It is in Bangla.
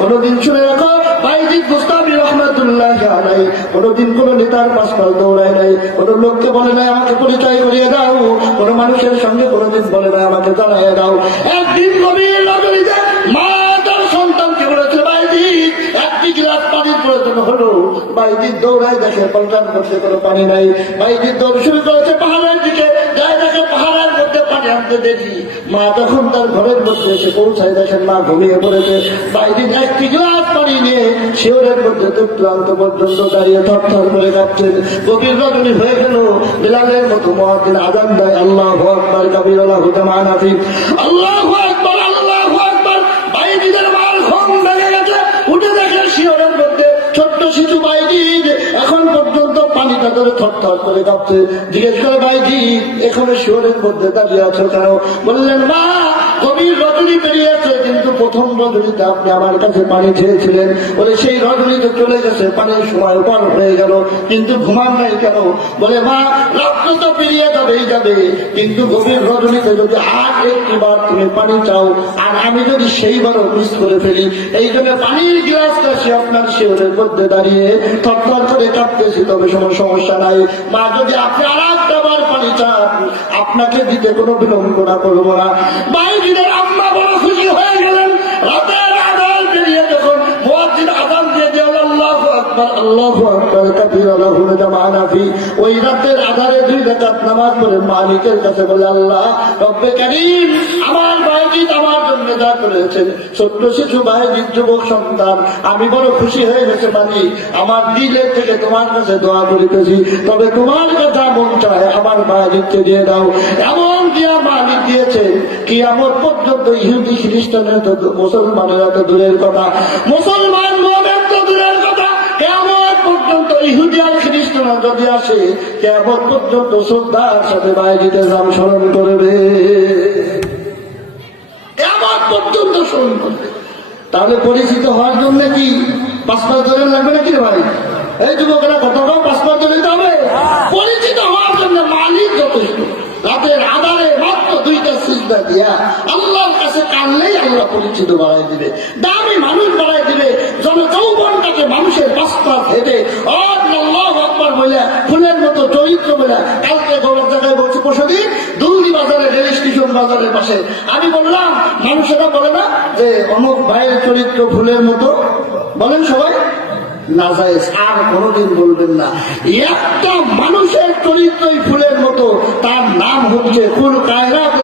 কোনদিন শুনে রাখো রহমতুল্লাহ কোনদিন কোন নেতার পাশপাল দৌড়ায় নাই, কোন লোককে বলে নাই আমাকে পরিচয় করিয়ে দাও কোন মানুষের সঙ্গে কোনদিন বলে নাই আমাকে দাও একদিন দৌড়ায় দেখে পল্টান করতে কোনো পানি নাই। বাইজিদ দৌড় শুরু করেছে, পাহাড়ের দিকে। আনতে দেখি মা তখন তার ঘরের মধ্যে এসে পৌঁছায় দেখেন মা ঘুমিয়ে পড়েছে। বাইরে একটি গ্লাস পানি নিয়ে শিওরের মধ্যে দুর্দান্ত পর্যন্ত দাঁড়িয়ে থরথর করে কাঁপছেন গভীর রজনী হয়ে গেল। বিলালের মতো মহাদিন আজান দেয়। আল্লাহ আকবার কবির আল্লাহ হাফিজ আল্লাহ ধরে থরথর করে কাঁপছে। জিজ্ঞেস করে বাইজি এখনও শিওরের মধ্যে দাঁড়িয়ে আছো কেন? বললেন, মা কবির রজনী পেরিয়েছে। কিন্তু প্রথম রজনীতে আপনি আমার কাছে পানি চেয়েছিলেন বলে সেই রজনীতে চলে গেছে, পানির সময় পার হয়ে গেল। কিন্তু ঘুমান নাই কেন? বলে, মা রাত্র তো পেরিয়ে যাবেই যাবে। কিন্তু গভীর রজনীতে যদি আর একটি বার তুমি পানি চাও, আর আমি যদি সেইবারও মিস করে ফেলি, এই জন্য পানির গ্লাসটা সে আপনার শিওরের মধ্যে দাঁড়িয়ে থরথর করে কাঁপতেছি, তবে কোনো সমস্যা নাই। মা, যদি আপনি আর একটা পানি চান, আপনাকে দিতে কোনো বিলম্ব না করব না বাইরের আম্মা বড় খুশি হয়ে গেলেন মালিকের কাছে বলে, আল্লাহ, রব্বে আমার আমার জন্য যা করেছেন, ছোট্ট শিশু যুবক সন্তান, আমি বড় খুশি হয়ে গেছে মালিক আমার দিলের থেকে তোমার কাছে দোয়া করিতেছি, তবে তোমার কথা মন চায়, আমার বাইজিদকে দিয়ে দাও। এমন দিয়া মালিক দিয়েছে কি আমার পর্যন্ত ইহুদি খ্রিস্টানের তো মুসলমানেরা তো দূরের কথা, মুসলমান তাহলে পরিচিত হওয়ার জন্য কি পাসপোর্ট ধরে লাগবে নাকি ভাই? এই যুবকেরা কত পাসপোর্ট ধরে দিতে হবে পরিচিত হওয়ার জন্য মালিক যথেষ্ট রাতের আধারে মাত্র দুইটা সিজদা দিয়া কাছে কানলেই আল্লাহ পরিচিত বাড়াই দিবে। দামি মানুষ বাড়াই দিবে জন যৌবনটাকে মানুষের পাস্তা ভেবে বলে, ফুলের মতো চরিত্র বলে, কালকে জায়গায় বলছি বাজারে রেল স্টেশন বাজারের পাশে। আমি বললাম, মানুষেরা বলে না যে, অমুক ভাইয়ের চরিত্র ফুলের মতো? বলেন সবাই। নাজায়েজ আর কোনোদিন বলবেন না। একটা মানুষের চরিত্রই ফুলের মতো, তার নাম হচ্ছে ফুল কায়রা